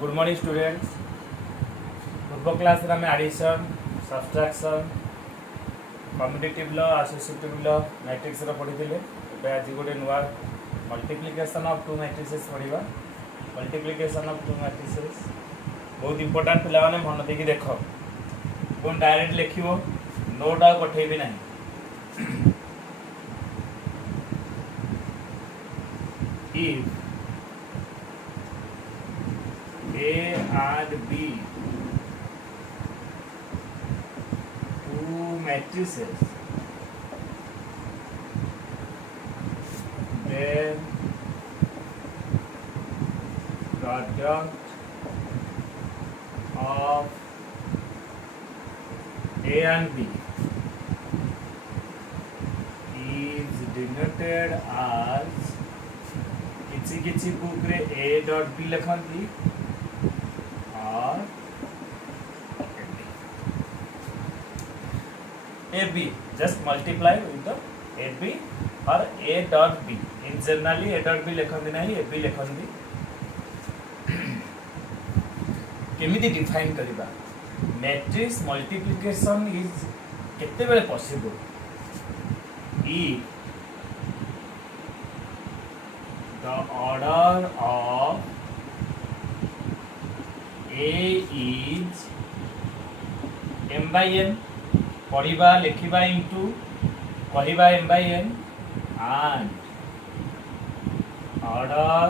Good morning students. पूर्व class रे आमे addition subtraction commutative law associative law matrix रो पढ़िथिले। एबे आज गोटे नुआ मल्टीप्लिकेशन ऑफ टू मैट्रिसेस पढ़िबा। मल्टीप्लिकेशन ऑफ टू मैट्रिसेस बहुत इंपोर्टेंट पिला माने मन देकी देखो। कोन डायरेक्ट लिखिबो नोट आ पठेबी नाही। if A and B two matrices, then product of A and B is denoted as किसी किसी बुक रे A डॉट B लिखंती और AB just multiply with the AB और A dot B in generally A dot B लिखंती नहीं AB लिखंती। केमिति define करिबा matrix multiplication is केते बेले possible if the order of A is m by n पढ़िबा लिखिबा into कहिबा m by n and order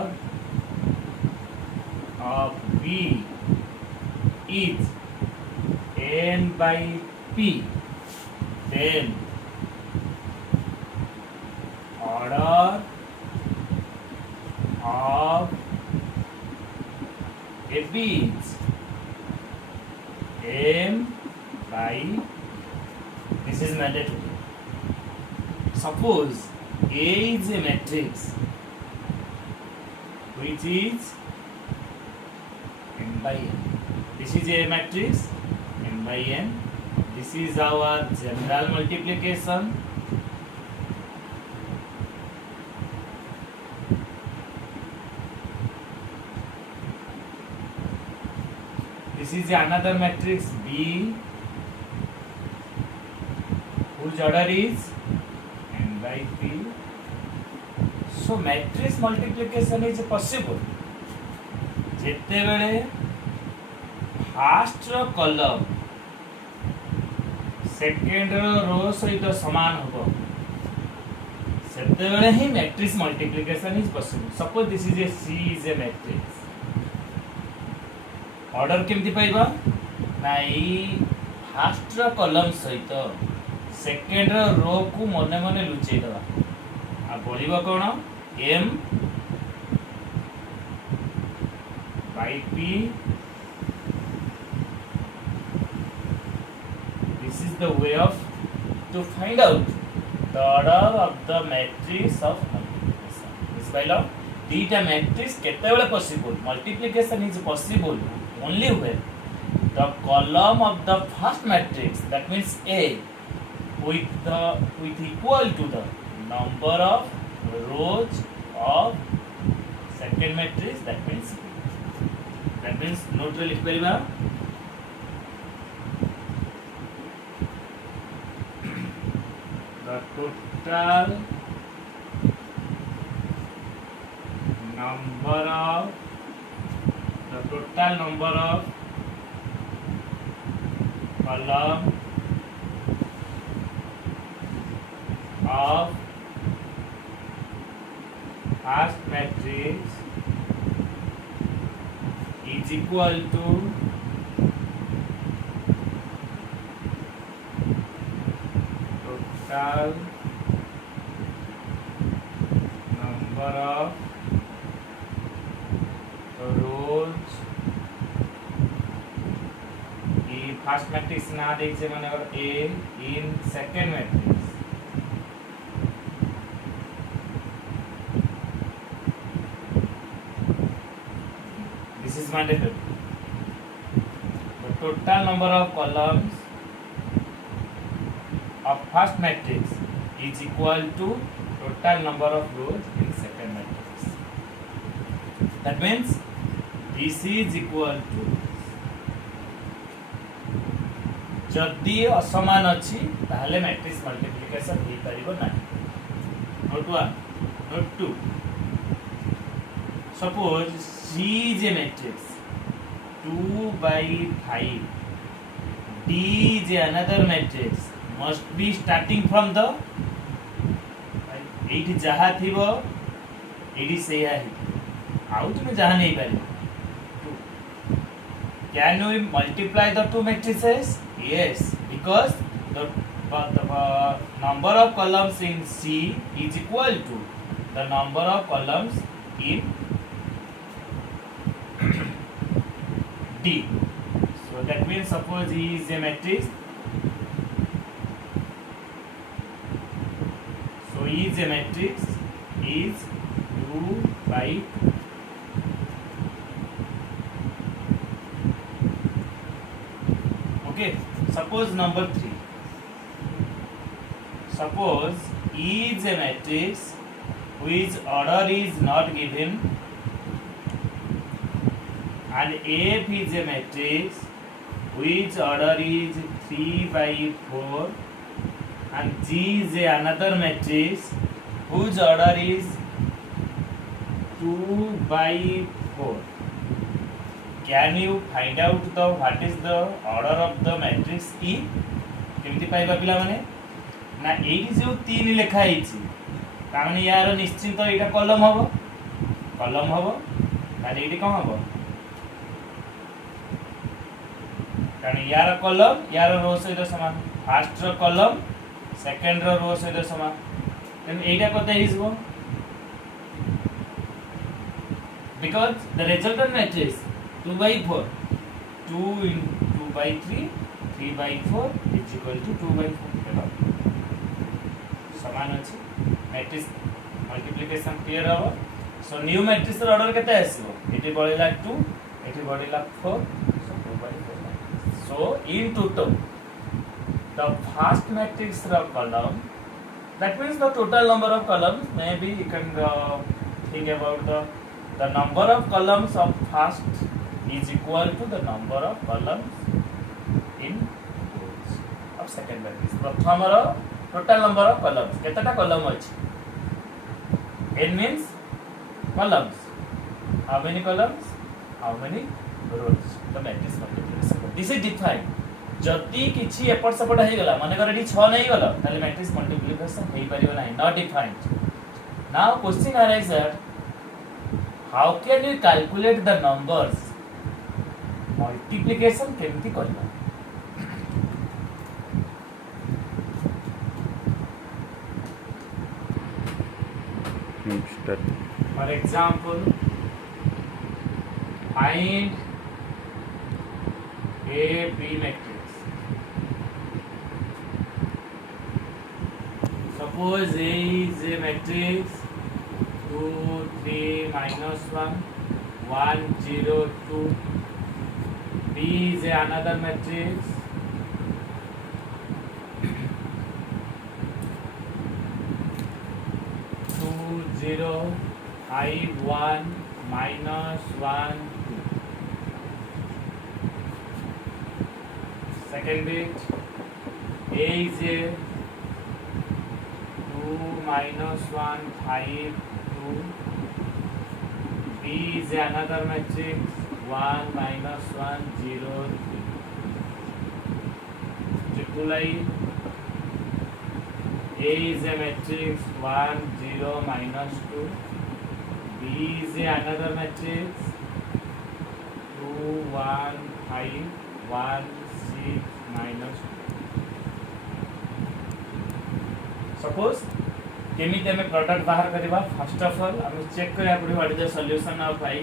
of B is n by p, then order of AB is m by, this is mandatory. Suppose A is a matrix which is m by n. This is a matrix m by n. This is our general multiplication. This is another matrix B whose order is m by p. So matrix multiplication is possible जेते बेले first रो column second रो सहित समान होबो सेते बेले ही matrix multiplication is possible. Suppose this is a C is a matrix order केमती पाइबा नाई फर्स्ट रो कॉलम सहित सेकंड रो को मने मने लुचेई दबा आ बोलिबो कोन m by p. This is the way of to find out the order of the matrix of multiplication. This by law dita matrix kete bele possible multiplication is possible only when the column of the first matrix, that means A, with equal to the number of rows of second matrix, that means B. That means note लिख परिबा the total number of column of first matrix is equal to total number of rows in first matrix ना देखिए माने अगर A in second matrix this is mandatory. The total number of columns of first matrix is equal to total number of rows in second matrix. That means this is equal to जदि असमान अच्छी ताहले matrix multiplication हो पारिबो नाही। Note 1 note 2 suppose C is a matrix 2 by 5 D is another matrix must be starting from the एठी जहा थिबो एठी सेया ही आउ तुमे जहा नहीं पारि। Can we multiply the two matrices? Yes, because the number of columns in C is equal to the number of columns in D. So that means suppose E is a matrix. So E is a matrix is 2 by 2. Okay. Suppose number 3. Suppose E is a matrix whose order is not given and F is a matrix whose order is 3 by 4 and G is another matrix whose order is 2 by 4. Can you find out the what is the order of the matrix E? केमती पाइबा पिला माने ना एठी जो 3 लेखा हिची ताने यार निश्चित एटा कॉलम हबो ताने एठी कोन हबो ताने यार कॉलम यार रो सहित समान फर्स्ट रो कॉलम सेकंड रो सहित समान देन एटा कोते हिजबो because the resultant matrix 2 by 4 2 into 2 by 3 3 by 4 is equal to 2 by 4 हेलो समान अछि मैट्रिक्स मल्टीप्लिकेशन क्लियर हो। सो न्यू मैट्रिक्स रो ऑर्डर केते आसीबो एटी बढिला 2 एटी बढिला 4 so 2 by 4 so in total the first matrix ro column that means the total number of columns maybe you can think about the number of columns of first is equal to the number of columns in rows of second matrix. प्रथम रो total number of columns केतेटा column अछि n means columns how many columns how many rows the matrix multiplication this is defined जति किछि एपट सपट हे गला माने कर एठी 6 नहीं गला ताले मैट्रिक्स मल्टीप्लिकेशन हे परियो नाही not defined. Now question arises that how can we calculate the numbers multiplication केमती करबा for example find a B matrix suppose A is a matrix 2 3 minus 1 1 0 2 B is another matrix 2 0 5 1 minus 1 2 second bit A is a 2 minus 1 5 2 B is another matrix 1 minus 1 0 3 triple I A is a matrix 1 0 minus 2 B is another matrix 2 1 5 1 6 minus 2 suppose केमिति हमें product बाहर करबा first of all हम check करिया पड़ी what is the solution of I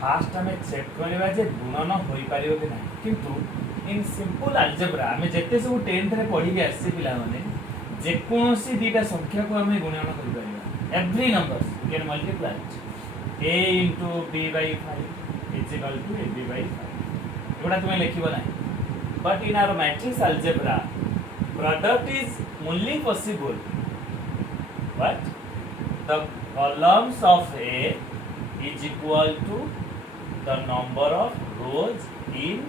fast हमें check करबा जे गुणन होई पारियो कि नहीं किंतु इन सिंपल अलजेब्रा हमें जत्ते सब 10th रे पढ़ी के आसी पिला माने जे कोनोसी दीटा संख्या को हमें गुणन करि परिबा every numbers we can multiply a into b by 5 is equal to ab by 5 एगुडा तुमे लिखिबो नाही but in our matrix algebra product is only possible but the columns of A is equal to the number of rows in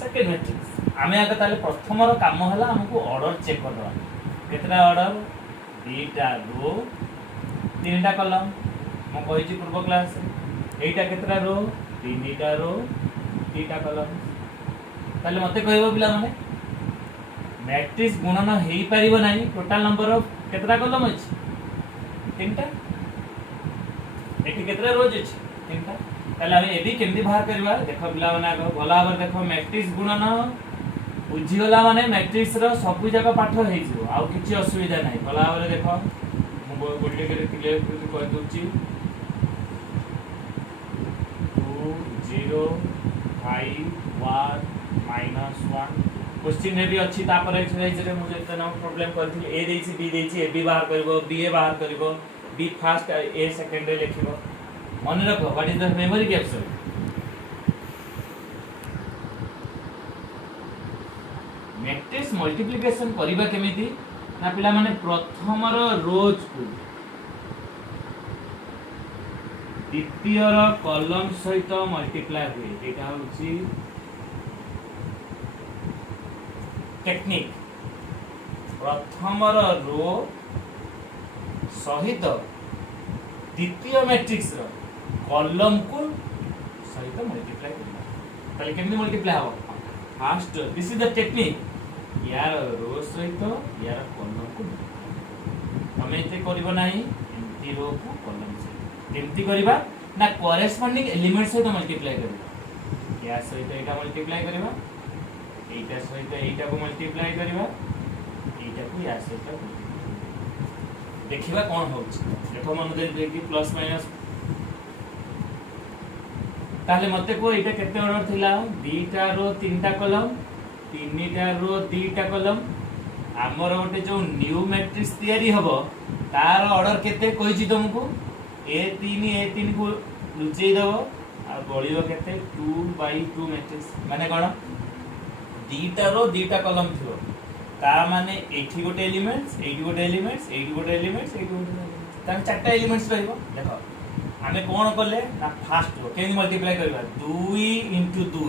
second matrix। आमे आगे ताले प्रथम रो काम हला हमको ऑर्डर चेक करवा केतरा ऑर्डर दीटा रो तीनटा कॉलम म कहि छी पूर्व क्लास एटा केतरा रो तीनटा रो तीनटा कॉलम ताले मते कहबो पिला माने मैट्रिक्स गुणन हेई परिबो नाही टोटल नंबर ऑफ केतरा कॉलम अछि तीनटा एटी केतरा रोज अछि तीनटा ताले हम एबी केमदी बाहर करबा देखो पिला माने आगो भला भाबे देखो मैट्रिक्स गुणन बुझिगला माने मैट्रिक्स रो सब जगह पाठ हेइ जिवो आ किछि असुविधा नाही भला भाबे देखो मु गोल्डी करे क्लियर कर दोछि 2 0 5 1 -1 क्वेश्चन में भी अच्छी तापर एक्सरसाइज रे मुझे इतना प्रॉब्लम करथि ए देछि बी देछि ए बी बाहर करबो बी ए बाहर करबो बी फर्स्ट ए सेकंड रे लिखिबो मन रखो what is the memory capsule matrix multiplication करिबा केमिति ना पिला माने प्रथम रो रोज को द्वितीय रो कॉलम सहित मल्टीप्लाई हुए एटा होछि टेक्निक प्रथम रो सहित द्वितीय मैट्रिक्स रो कॉलम को सहित मल्टीप्लाई करना ताले केमनी मल्टीप्लाई हो first this is the technique यार रो सहित यार कॉलम को हमें एते करबो नाही एंटी रो को कॉलम सहित केमती करबा ना करेस्पोंडिंग एलिमेंट सहित मल्टीप्लाई करबा या सहित एटा मल्टीप्लाई करबा एटा सहित एटा को मल्टीप्लाई करबा एटा को या सहित देखिबा कोन होछ देखो मन दे कि प्लस माइनस ताले मते को एटा केते ऑर्डर थिला बीटा रो तीनटा कॉलम तीनटा रो दीटा कॉलम हमर ओटे जो न्यू मैट्रिक्स तयारी हबो तार ऑर्डर केते कहि छि तुमको A3 को लुचेई दबो आ बळियो केते 2/2 मैट्रिक्स माने कोन दीटा रो दीटा कॉलम थियो ता माने एठी गोटे एलिमेंट्स एठी गोटे एलिमेंट्स एठी गोटे एलिमेंट्स एठी गोटे ता चारटा एलिमेंट्स रहइबो देखो हमें कोन करले ना फर्स्ट रो केन मल्टीप्लाई करबा 2 * 2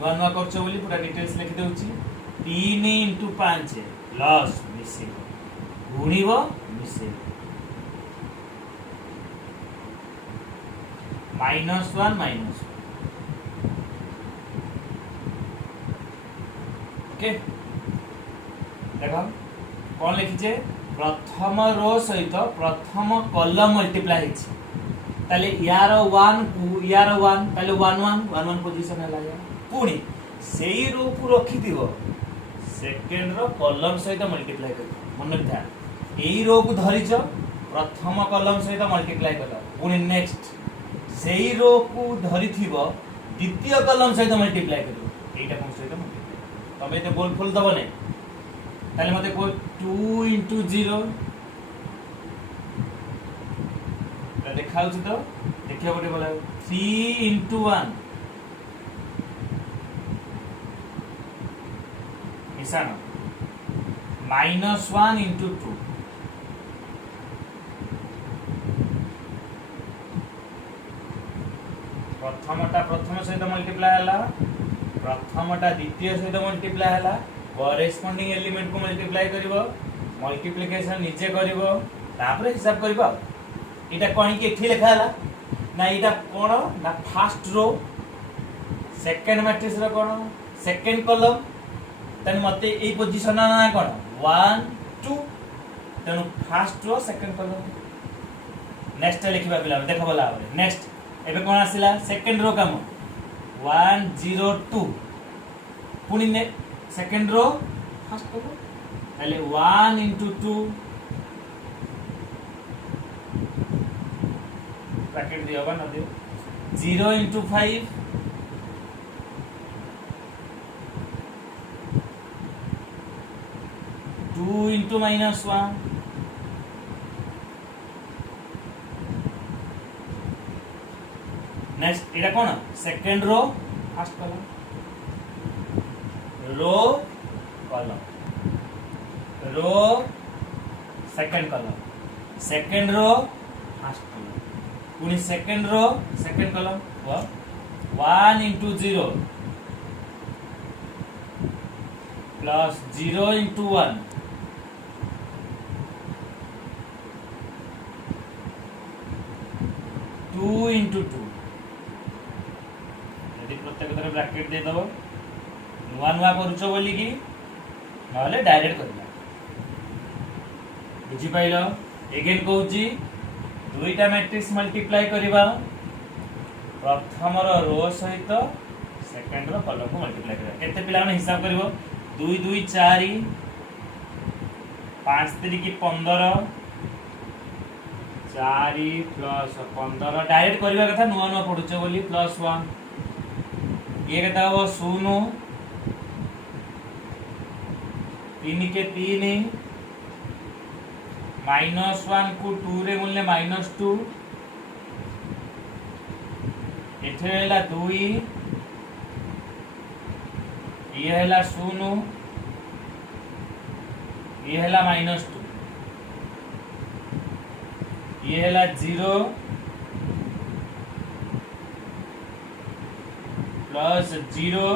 वन करछो बोली पूरा डिटेल्स लिखि देउची 3 * 5 प्लस मिसे गुणिबो मिसे -1 ओके देखो कौन लिखिचे प्रथम रो सहित प्रथम कॉलम मल्टीप्लाई हिची ताले यार 1 को यार 1 ताले 1 1 1 1 पोजीशन हला या पुनी सेही रो को रखि दिबो सेकंड रो कॉलम सहित मल्टीप्लाई कर मन ध्यान एही रो को धरिचो प्रथम कॉलम सहित मल्टीप्लाई कर पुनी नेक्स्ट सेही रो को धरिथिबो द्वितीय कॉलम सहित मल्टीप्लाई कर एटा कोन सहित तबे ते बोल फुल दबो नै ताले मते को 2 * 0 ता देखाउ छ तो देखियो गोटे बोला 3 * 1 मिसान -1 * 2 प्रथमटा प्रथम सहित मल्टीप्लाई हला प्रथमटा द्वितीय सहित मल्टीप्लाई हला करेस्पोंडिंग एलिमेंट को मल्टीप्लाई करिवो मल्टीप्लिकेशन नीचे करिवो तापर हिसाब करिवो एटा कोन की एठी लिखा हला ना एटा कोन ना फर्स्ट रो सेकंड मैट्रिक्स रो कोन सेकंड कॉलम तन मते ए पोजीशन ना कोन 1 2 तन फर्स्ट रो सेकंड कॉलम नेक्स्ट लिखिबा पिला देखो भला नेक्स्ट एबे कोन आसिला सेकंड रो काम 1 0 2 पुनी ने सेकंड रो फर्स्ट को पहले 1 * 2 ब्रैकेट दियो बा न दियो 0 * 5 2 * -1 नेक्स्ट एटा कोन second row first column row column row second column second row first column पुनी second row second column 1 into 0 plus 0 into 1 2 into 2 यदि प्रत्येक तरह ब्रैकेट दे दबो नुआ नुआ करूचो बोली की नहले डायरेक्ट करला बुझी पाइलो अगेन कहूची दुईटा मैट्रिक्स मल्टीप्लाई करबा प्रथम रो सहित सेकंड रो कॉलम को मल्टीप्लाई करबा केते पिला ने हिसाब करबो 2 2 4 5 3 की 15 4 प्लस 15 डायरेक्ट करबा कथा नुआ नुआ पडुचो बोली प्लस 1 ये केता हो 0 3 के 3 -1 को 2 रे मूल्य -2 एथे हैला 2 ये हैला 0 ये हैला -2 ये हैला 0 प्लस 0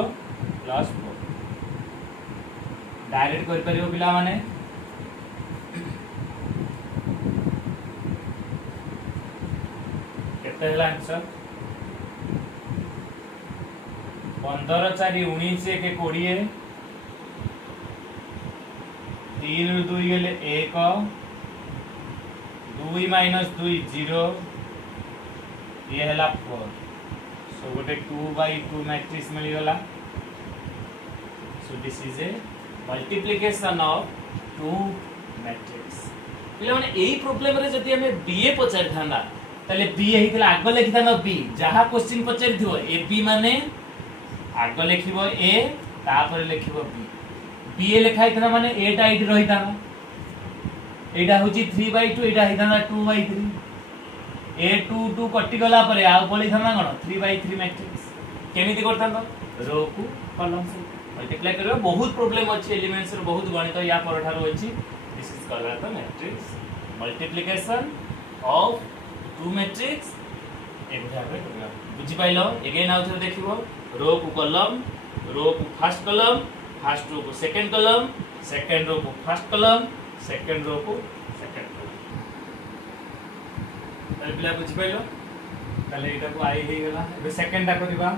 प्लस 4 डायरेक्ट कर परियो पिला माने केते हैला आंसर 15 4 19 1 20 3 2 गेले 1 2 - 2 0 ये हैला 4 सो गोटे 2/2 मैट्रिक्स मिल गला so this is a multiplication of two matrix पिले माने एही प्रॉब्लम रे जति हमें बीए पचार थांदा तले बी हेतिला आग लिखि थांदा बी जहा क्वेश्चन पचार दियो ए बी माने आग लिखिबो ए तापर लिखिबो बी बी ए लिखा इतना माने ए टा इट रही थाना एटा होची 3/2 एटा हि थाना 2/3 ए 2 2 कटि गला परे आ पळी थाना कोन 3/3 मैट्रिक्स केमिति करथान रो को कॉलम से मल्टीप्लाई करियो बहुत प्रॉब्लम अछि एलिमेंट्स रो बहुत गणित या परठारो अछि this is called the matrix multiplication of two matrix एबुझा रे बुझी पाइलो अगेन आउ थरे देखिबो रो को फर्स्ट कॉलम फर्स्ट रो को सेकंड कॉलम सेकंड रो को फर्स्ट कॉलम सेकंड रो को सेकंड कॉलम ताले पिला बुझी पाइलो ताले एटा को आई हे गेला एबे सेकंड टा करबा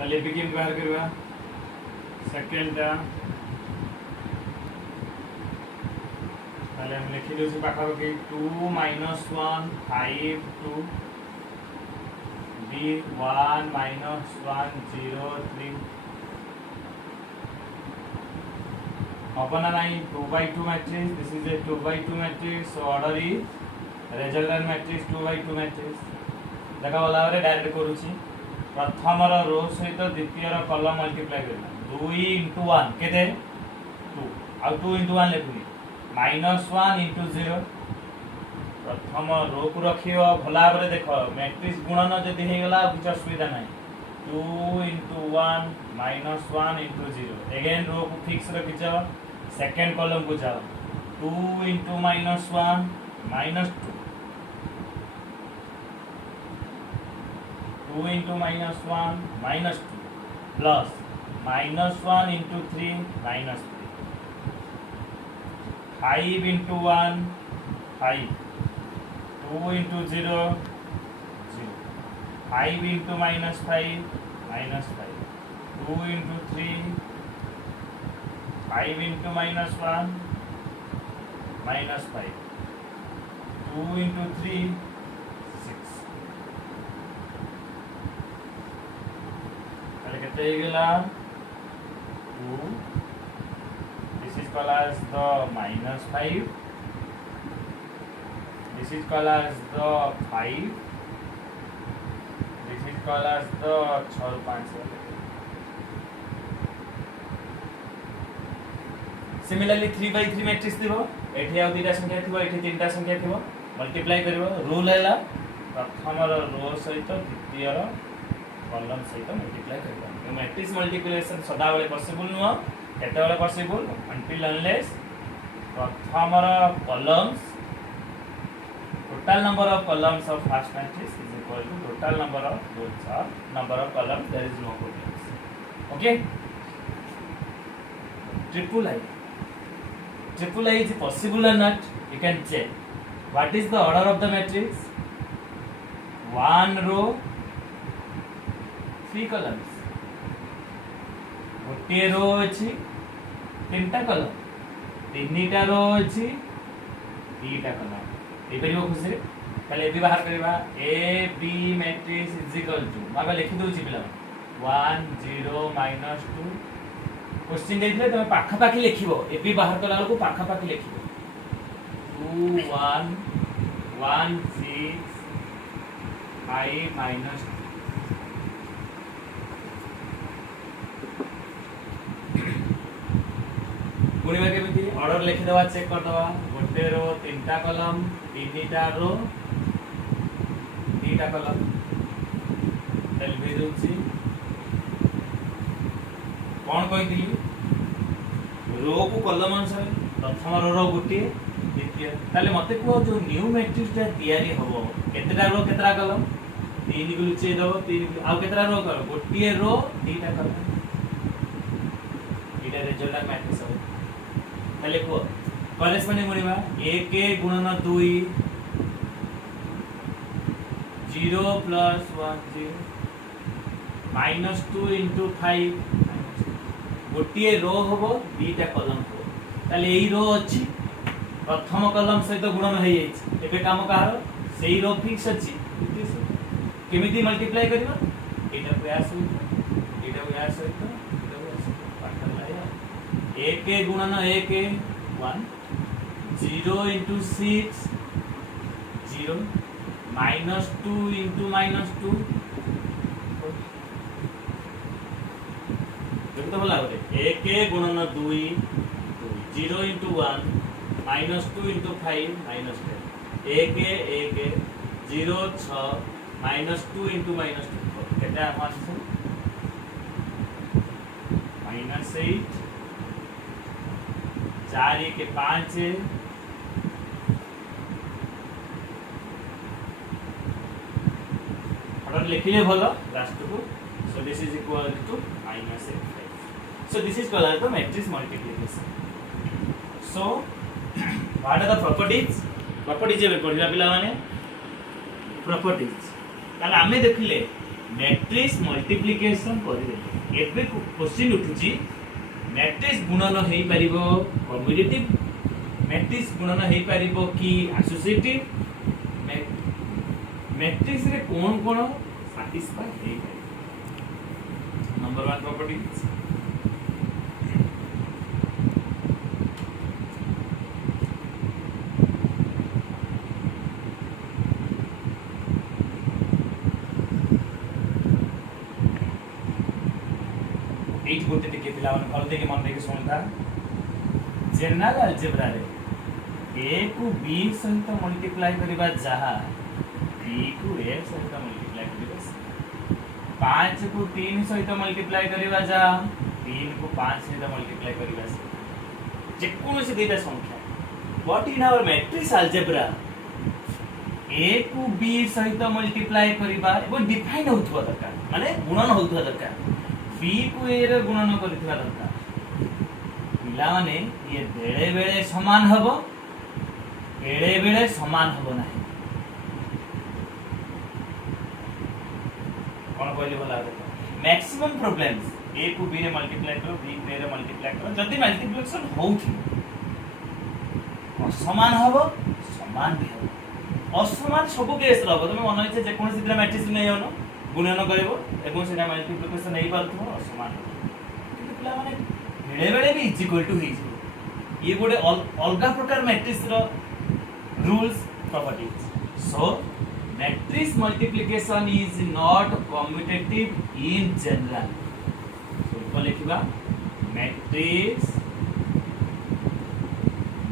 ताले बिगिन बाहर करबा सेकंड टा ताले हम लिखि दोसी पाखा के 2 - 1 5 2 b 1 - 1 0 3 अपना नहीं 2/2 matrix this is A 2/2 Matrix so order is resultant matrix 2/2 matrix देखा वाला रे डायरेक्ट करूची प्रथम रो सहित द्वितीय कॉलम मल्टीप्लाई करना 2 into 1 केते 2 आ 2 into 1 लेखुनी -1 into 0 प्रथम रो को रखियो भला बरे देखो मैट्रिक्स गुणन जदी हे गला कुछ असुविधा नै 2 into 1 -1 into 0 अगेन रो को फिक्स रखियो सेकंड कॉलम को जाओ 2 into -1 -2 2 into -1 -2 plus -1 into 3 -3 5 into 1 5 2 into 0 0 5 into -5 -5 2 into 3 5 into -1 -5 2 into 3 6 कहते गेला 2 this is called as the -5 This is called as the 5. This is called as the 6 5. Similarly 3 by 3 matrix दिबो एठी आ दुईटा संख्या थिबो एठी तीनटा संख्या थिबो मल्टीप्लाई करिवो रूल हैला प्रथम रो सहित द्वितीय रो कॉलम सहित मल्टीप्लाई करिवो ये मैट्रिक्स मल्टीप्लिकेशन सदा बेले पॉसिबल नुवा केते बेले पॉसिबल अनटिल अनलेस प्रथम रो columns total number of columns of first matrix is equal to total number of rows or number of columns. There is no difference. Okay. Triple I is possible or not? You can check. What is the order of the matrix? 1 row, 3 columns. गोटे रो अछि 3टा कलम 3टा रो अछि 2टा कलम एबेरियो खुशी पहले ए B बाहर करबा A B matrix is equal to बाबा लिखि दउ छी पिला 1 0 -2 क्वेश्चन देइले तमे पाखा पाखी लिखिबो ए बी बाहर कला को पाखा पाखी लिखिबो 2 1 1 6 5 -2 गुणिबा केमिति ऑर्डर लिखि दवा चेक कर दवा गोटे रो 3टा कॉलम 3टा रो 2टा कॉलम एलबी दोछि कोन कहि दिली रो को कॉलम अनुसार प्रथम रो गोटे द्वितीय ताले मते को जो न्यू मैट्रिक्स ता तयारी हबो केतेटा रो केतेटा कॉलम 3 को लुचे दो 3 आ केतेटा रो करो गोटे रो 2टा कॉलम इटा रिजल्ट मैट्रिक्स हो ताले को करेस्पॉन्डिंग गुणिबा 1 गुणन 2 0 plus 1 0 -2 into 5 गोटे रो होबो 2टा कॉलम हो ताले एई रो अछि प्रथम कॉलम सहित गुणन हे जाई एबे काम कहार सेई रो फिक्स अछि केमिति मल्टीप्लाई करबा एटा प्रयास सहित 1 गुणन 1 1 0 into 6 0 -2 into -2 देखो तो भला होते 1 गुणन 2 0 into 1 -2 into 5 -10 1 0 6 -2 into -2 केटा आछो -8 4 के 5 ऑर्डर लिखिले भलो लास्ट को so this is equal to -8 so this is called as the matrix multiplication so what are the properties जे पढ़िला पिला माने properties ताले आमे देखिले मैट्रिक्स मल्टीप्लिकेशन करिले एबे क्वेश्चन उठुची मैट्रिक्स गुणन हेई परिबो कम्युटेटिव मैट्रिक्स गुणन हेई परिबो कि एसोसिएटिव मैट्रिक्स रे कोन कोन सैटिस्फाई हेई परिबो नंबर 1 प्रॉपर्टीज एट गोटे टिके पिला मन भल देके मन देके सुनता जनरल अलजेब्रा रे a को b सहित मल्टीप्लाई करबा जहा b को a सहित मल्टीप्लाई करबा 5 को 3 सहित मल्टीप्लाई करबा जा 3 को 5 सहित मल्टीप्लाई करबा जे कोनो से दुईटा संख्या what in our matrix algebra a को b सहित मल्टीप्लाई करबा एवं डिफाइन होतबा दरकार माने गुणन होतबा दरकार b को a रे गुणन करथिबा दरकार पिला माने ये बेले बेले समान हबो बेले बेले समान हबो नाही कोन कहले भला देखो मैक्सिमम प्रॉब्लम्स a को b रे मल्टीप्लाई करो b को a रे मल्टीप्लाई करो जदी मल्टीप्लिकेशन होउथि समान हबो समान भी हबो असमान सब केस रहबो तुम मन इच्छा जे कोन सिद्रा मैट्रिक्स नै होनो गुणन करबो एवं सेना मल्टीप्लिकेशन नै पारथो असमान किंतु पिला माने बेले बेले भी इक्वल टू हे ये गोटे अलगा प्रकार matrix row rules properties. So matrix multiplication is not commutative in general. So लिखिबा matrix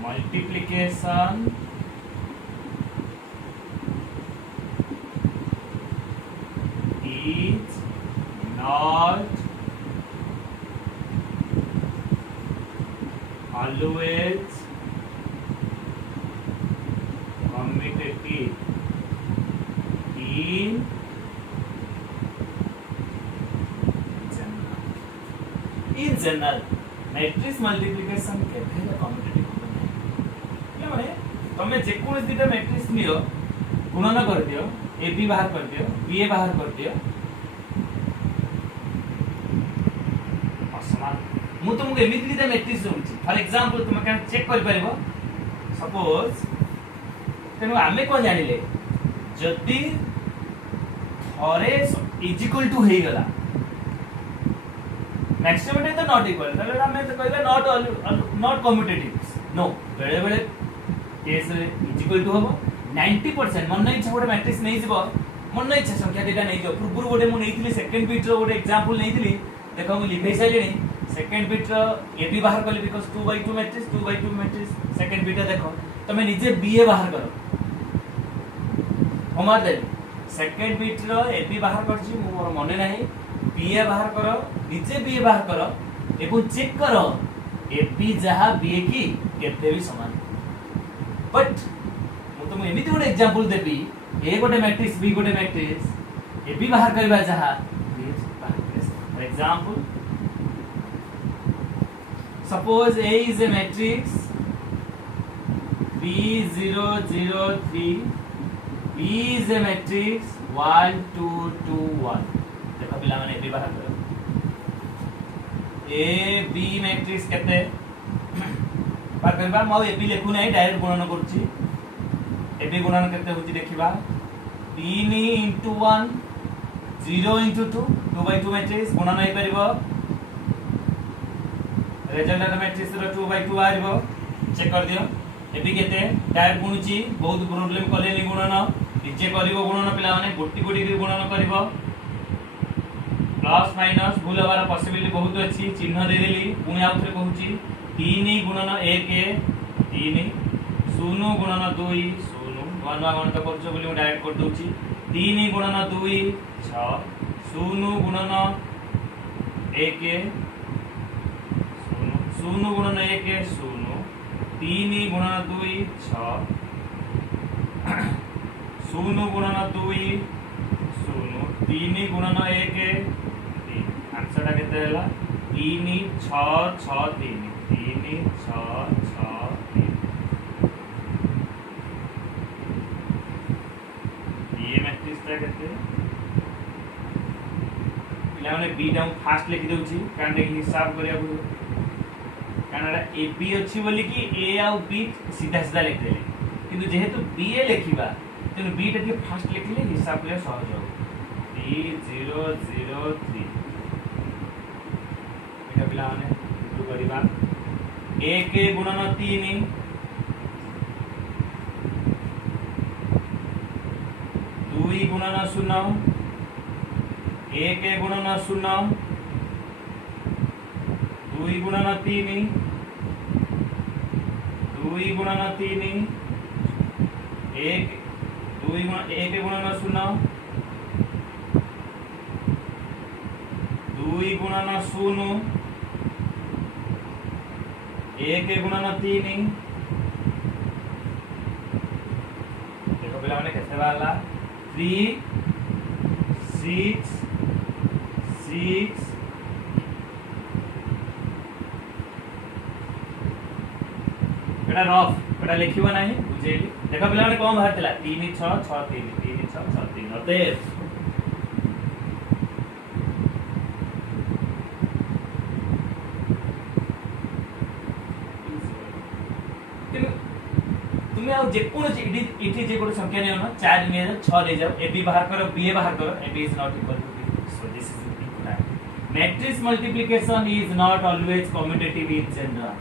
multiplication is not always commutative in general matrix multiplication केबे कम्पिटिटिव होता माने तमे जे कोन दिटा मैट्रिक्स लियो गुणन कर दियो ए बी बाहर कर दियो बी ए बाहर कर दियो असमान मु तुमको एमिति दिटा मैट्रिक्स दूची फॉर एग्जांपल तुम कैन चेक कर परिबो सपोज तेनु आमे कोन जानिले जदी थरे इज इक्वल टू हे गला मैक्सिमम इज नॉट इक्वल तले हमें तो कहले नॉट कम्यूटेटिव नो बेले बेले केस इज इक्वल टू हो 90% मन नहीं छोटे मैट्रिक्स नहीं जीवो मन नहीं संख्या डेटा नहीं जो पूर्व गोटे मु नैथिली सेकंड बिट रो गोटे एग्जांपल नैथिली देखो मु लिखै साइलेनी सेकंड बिट रो ए बी बाहर करली because 2/2 matrix 2/2 matrix second bit देखो तमे निजे बी ए बाहर करो हमार दे सेकंड बिट रो ए बी बाहर करछि मोर मने नाही बी ए बाहर करो निजे बी ए बाहर करो एको चेक करो ए बी जहा बी ए की केते भी समान बट मु तुम एमिति गोटे एग्जांपल देबी ए गोटे मैट्रिक्स बी गोटे मैट्रिक्स ए बी बाहर करबा जहा बी बाहर करे for example suppose A is a matrix B003 B is a matrix 1 2 2 1 देखो पिला माने ए बाहर करो ए बी मैट्रिक्स केते बाहर करबा म ए बी लिखु नै डायरेक्ट गुणन करछि ए बी गुणन केते होछि देखिबा 3 * 1 0 * 2 2/2 मैट्रिक्स गुणन होई परिबो रिजल्ट मैट्रिक्स रो 2/2 आइबो चेक कर दियो ए बी केते डायरेक्ट गुणुछि बहुत प्रॉब्लम कलेनी गुणन निजे करिवो गुणन पिला माने गोटी गोटी गुणन करिवो प्लस माइनस भूल हवार पॉसिबिलिटी बहुत अच्छी चिन्ह दे देली पुणी आउ थे कहूची 3 गुणन 1 3 0 गुणन 2 0 वन वा गणित करछो बोली मैं डायरेक्ट कर दोची 3 गुणन 2 6 0 गुणन 1 0 गुणन 1 0 3 गुणन 2 6 0 गुणन 2 0 3 गुणन 1 आंसर केते हला 3 6 6 3 3 6 6 3 ये मैट्रिक्स ता केते पिला माने बी डाउन फास्ट लिखि दउची कारण हिसाब करिया को कारण ए बी अछि बोली कि ए आ बी सीधा सीधा लिख देले किंतु जेहेतु बी ए लिखिबा तेनु बी टा के फास्ट लिखले हिसाब करिया सहज हो 3003 पिला माने टू करिबा 1 गुणन 3 2 गुणन 0 1 गुणन 0 2 गुणन 3 2 गुणन 3 1 2 गुणन 1 गुणन 0 2 गुणन 0 1 गुणन 3 देखो पिला माने केते बाला 3 6 6 एटा रफ एटा लिखिबो नाही बुझेली देखो पिला माने कोन बाहर थिला 3 6 6 3 3 6 6 3 अते तुम्हें आ जे कोन इठी जे गोटे संख्या ने ना 4 ने 6 ले जाओ ए बी बाहर करो बी ए बाहर करो A B is not equal to B so this is incorrect matrix multiplication is not always commutative in general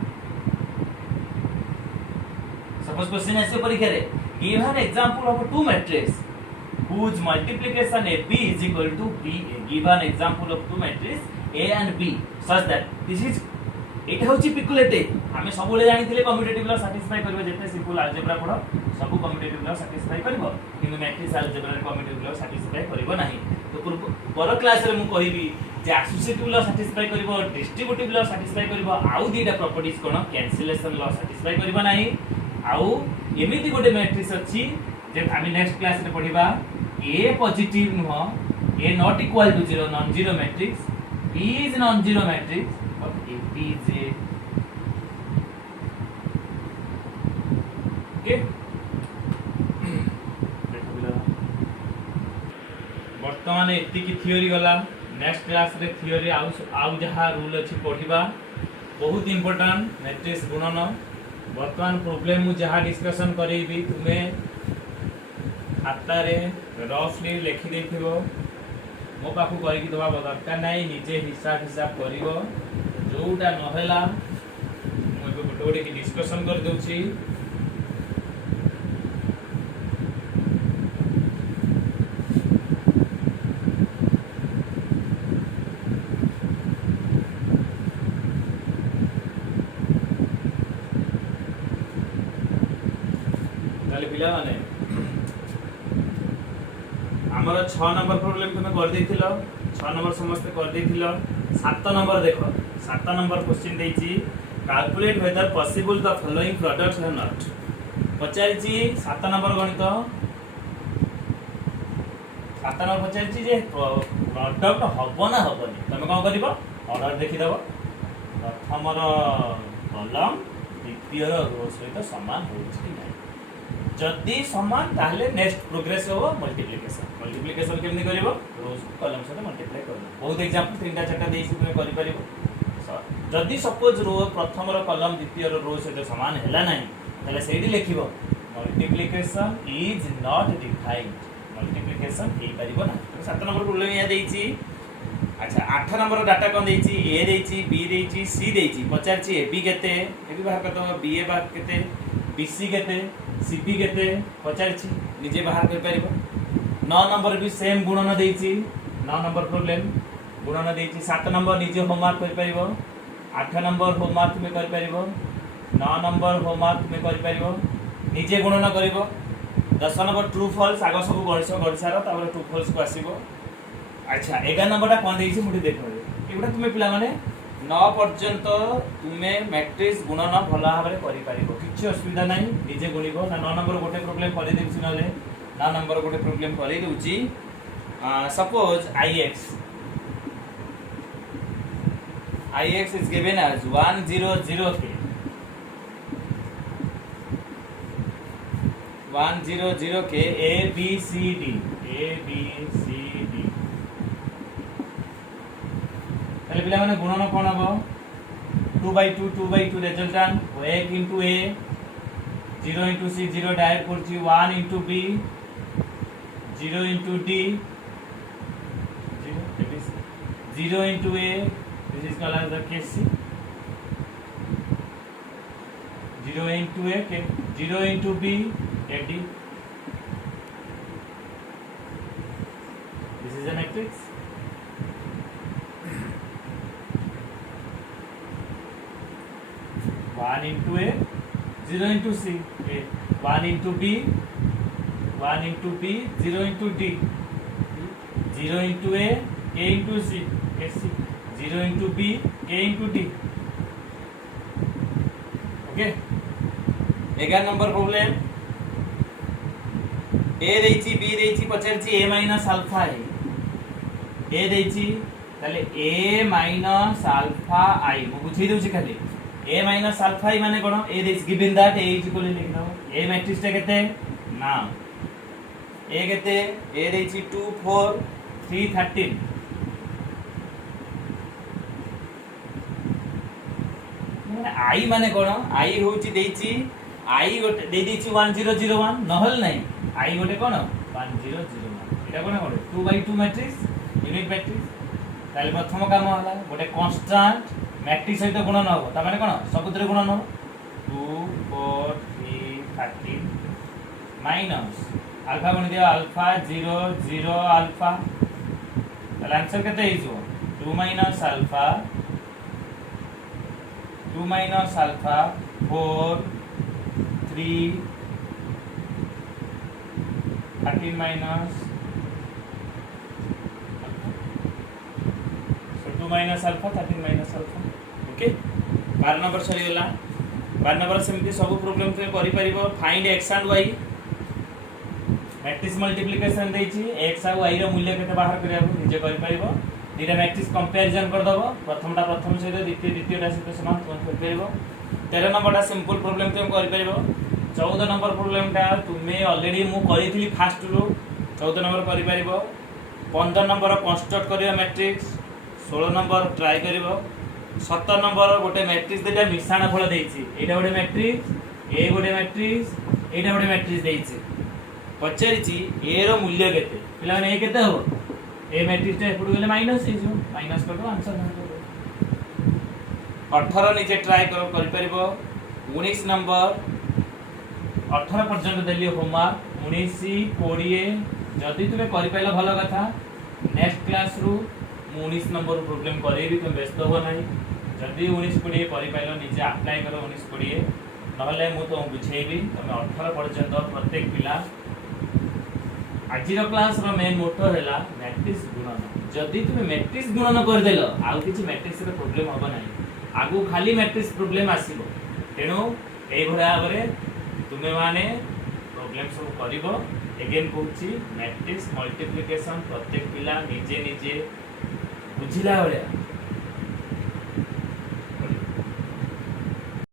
suppose question ऐसे परीक्षा रे give an example of two matrices whose multiplication AB is equal to BA. Give an example of two matrices A and B such that this is এটা হচ্ছে পিকুলেটিভ আমি ସବୁବେଳେ ଜାଣିଥିଲେ କମ୍ୟୁଟେଟିଭ ଲ satisfy କରିବ ଯେତେ ସିମ୍ପଲ ଆଲଜେବ୍ରା ପଢ ସବୁ କମ୍ୟୁଟେଟିଭ ଲ ସାଟିସ୍ଫାଇ କରିବ କିନ୍ତୁ ମ୍ୟାଟ୍ରିକ୍ସ ଆଲଜେବ୍ରା କମ୍ୟୁଟେଟିଭ ଲ ସାଟିସ୍ଫାଇ କରିବ ନାହିଁ ତ ପର କ୍ଲାସରେ ମୁଁ କହିବି ଯେ ଆସୋସିଏଟିଭ ଲ ସାଟିସ୍ଫାଇ କରିବ ଡିଷ୍ଟ୍ରିବ୍ୟୁଟିଭ ଲ ସାଟିସ୍ଫାଇ କରିବ ଆଉ ଦିଟା ପ୍ରପର୍ଟିଜ କୋଣ କ୍ୟାନ୍ସେଲେସନ ଲ ସାଟିସ୍ଫାଇ କରିବ ନାହିଁ ଆଉ ଏମିତି ଗୋଟେ ମ୍ୟାଟ୍ରିକ୍ସ ଅଛି ଯେ ଆମେ ନେକ୍ସଟ କ୍ଲାସରେ ପଢିବା A ପଜିଟିଭ ନୁହଁ A not equal to 0 non zero matrix B is non zero matrix but AB is a okay ବର୍ତ୍ତମାନ ଏତିକି থিওরি ଗଲା ନେକ୍ସଟ କ୍ଲାସରେ থিওরি ଆଉ ଯାହା ରୁଲ ଅଛି ପଢିବା ବହୁତ ଇମ୍ପୋର୍ଟାଣ୍ଟ ମ୍ୟାଟ୍ରିକ୍ସ ଗୁଣନ ବର୍ତ୍ତମାନ ପ୍ରୋବ୍ଲେମ ମୁଁ ଯାହା ଡିସ୍କସନ କରେଇବି ତୁମେ ଖାତାରେ ରଫଲି ଲେଖି ଦେଇଥିବ ମୋ ପାଖକୁ କରିକି ଦେବା ଦରକାର ନାହିଁ ନିଜେ ହିସାବ କରିବ ଯୋଉଟା ନହେଲା ମୁଁ ଏବେ ଗୋଟେ ଗୋଟେ ଡିସ୍କସନ କରିଦେଉଛି ତାହେଲେ ପିଲାମାନେ ଆମର 6 नंबर प्रॉब्लम तुम कर देथिल 6 नंबर समस्त कर देथिल 7 नंबर देखो 7 नंबर क्वेश्चन देछि calculate whether possible the following products are not पचारछि 7 नंबर गणित 7 नंबर पचारछि जे प्रोडक्ट हबो ना हबोनी तमे कोन करिवो ऑर्डर देखि दबो प्रथमर कॉलम द्वितीय रो सहित समान होछि कि नै जदि समान ताहले नेक्स्ट प्रोग्रेस हो मल्टीप्लिकेशन केमनी करिवो रोज कॉलम से मल्टीप्लाई करबो बहुत एग्जांपल तीनटा चारटा देइछि तुमे करि परिबो जदि सपोज रो प्रथम रो कॉलम द्वितीय रो से समान हैला नाही ताले सेडी लिखिबो multiplication is not defined multiplication हे परिबो ना 7 नंबर प्रॉब्लम या देइछि अच्छा 8 नंबर डाटा कोन देइछि ए देइछि बी देइछि सी देइछि पचारछि ए बी केते ए बी बाहर करतो बी ए बाहर केते बी सी केते सीपी केते पचारछि निजे बाहर कर परिबो 9 नंबर भी सेम गुणन देइछि 9 नंबर प्रॉब्लम गुणन देइछि 7 नंबर निजे होमवर्क कर परिबो 8 नंबर होमवर्क में कर परिबो 9 नंबर होमवर्क में कर परिबो निजे गुणन करिवो 10 नंबर ट्रू फॉल्स आगो सब गणिसार तापर ट्रू फॉल्स को आसीबो अच्छा 11 नंबर ता कोन देइछि मुठी देखो एगुडा तुमे पिला माने 9 पर्यंत तुमे मैट्रिक्स गुणन भला भाबरे करि परिबो किछि असुविधा नाही निजे गुणिबो ना 9 नंबर गोटे प्रॉब्लम करि देछि नले 9 नंबर गोटे प्रॉब्लम करि देउछि suppose ix is given as 100k 100k a b c d তাহলে পিলা মানে গুণন কোন হবো 2/2 রেজাল্টান্ট 1 into a 0 into c 0 direct করছি 1 into b 0 into d 0 into a this is called as the case c 0 into a 0 into b a d this is a matrix one into a 0 into c a 1 into b 1 into b 0 into d 0 into a k into c a c 0 into b k into d okay 11 number problem a देछि b देछि पचरछि a minus alpha है a देछि ताले a minus alpha i मु बुझी देउछि खाली a minus alpha i माने कोन a is given that a is equal लिख दो a मैट्रिक्स टे केते ना a केते a देछि 2 4 3 13 माने i माने कोन i होछि देछि i गोटे दे देछि 1001 नहल नाही i गोटे कोन 1001 एटा कोन गोटे 2/2 मैट्रिक्स यूनिट मैट्रिक्स ताले प्रथम काम हला गोटे कांस्टेंट मैट्रिक्स सहित गुणन हो ता माने कोन सबुतरे गुणन हो 2 4 3 13 माइनस अल्फा गुण दियो अल्फा 0 0 अल्फा ताले आंसर केते हिजो 2 minus alpha 4 3 13 minus so 2 minus alpha 13 minus alpha okay 12 number सरी गेला 12 नंबर सेमती सब प्रॉब्लम तुम करि परिबो find x and y matrix multiplication देछि x आ y रो मूल्य केते बाहर करिया निजे करि परिबो दिटा मैट्रिक्स कंपैरिजन कर दबो प्रथमटा प्रथम सहित द्वितीयटा सहित समान तुम कर परिबो 13 नंबरटा सिंपल प्रॉब्लम तुम करि परिबो 14 नंबर प्रॉब्लमटा तुमे ऑलरेडी मु करिथिली फास्ट रो 14 नंबर करि परिबो 15 नंबर कंस्ट्रक्ट करियो मैट्रिक्स 16 नंबर ट्राई करिबो 17 नंबर गोटे मैट्रिक्स देटा मिश्रण फल देछि एटा गोटे मैट्रिक्स ए गोटे मैट्रिक्स एटा गोटे मैट्रिक्स देछि पचारिछि ए रो मूल्य केते पिला माने ए केते हो ए मैट्रिक्स टा एपडु गेले माइनस हे जो माइनस कर दो आंसर कर दो 18 नीचे ट्राई कर परिबो 19 नंबर 18 पर्यंत देली होमवर्क 19 20 जदि तुमे करि पाइला भलो कथा नेक्स्ट क्लास रु 19 नंबर प्रॉब्लम करेबी तुम व्यस्त हो नहीं जदि 19 20 करि पाइलो निजे अप्लाई करो 19 20 नहले मु तो बुझेबी तुम 18 पर्यंत प्रत्येक पिला आज क्लास रो मेन मोटो हैला मैट्रिक्स गुणन जदि तुम मैट्रिक्स गुणन कर देलो आउ किछि मैट्रिक्स रे प्रॉब्लम होबो नाही आगु खाली मैट्रिक्स प्रॉब्लम आसीबो तेनो एई भरा भाबरे तुमे माने प्रॉब्लम सब करिवो अगेन कहूची मैट्रिक्स मल्टीप्लिकेशन प्रत्येक पिला निजे निजे बुझिला भलिया